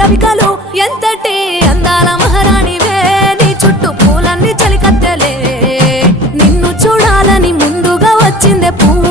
రవికలు ఎంతటి అందాల మహారాణివే నీ చుట్టూ పూలన్నీ చలికత్తెలే నిన్ను చూడాలని ముందుగా వచ్చిందే పువ్వు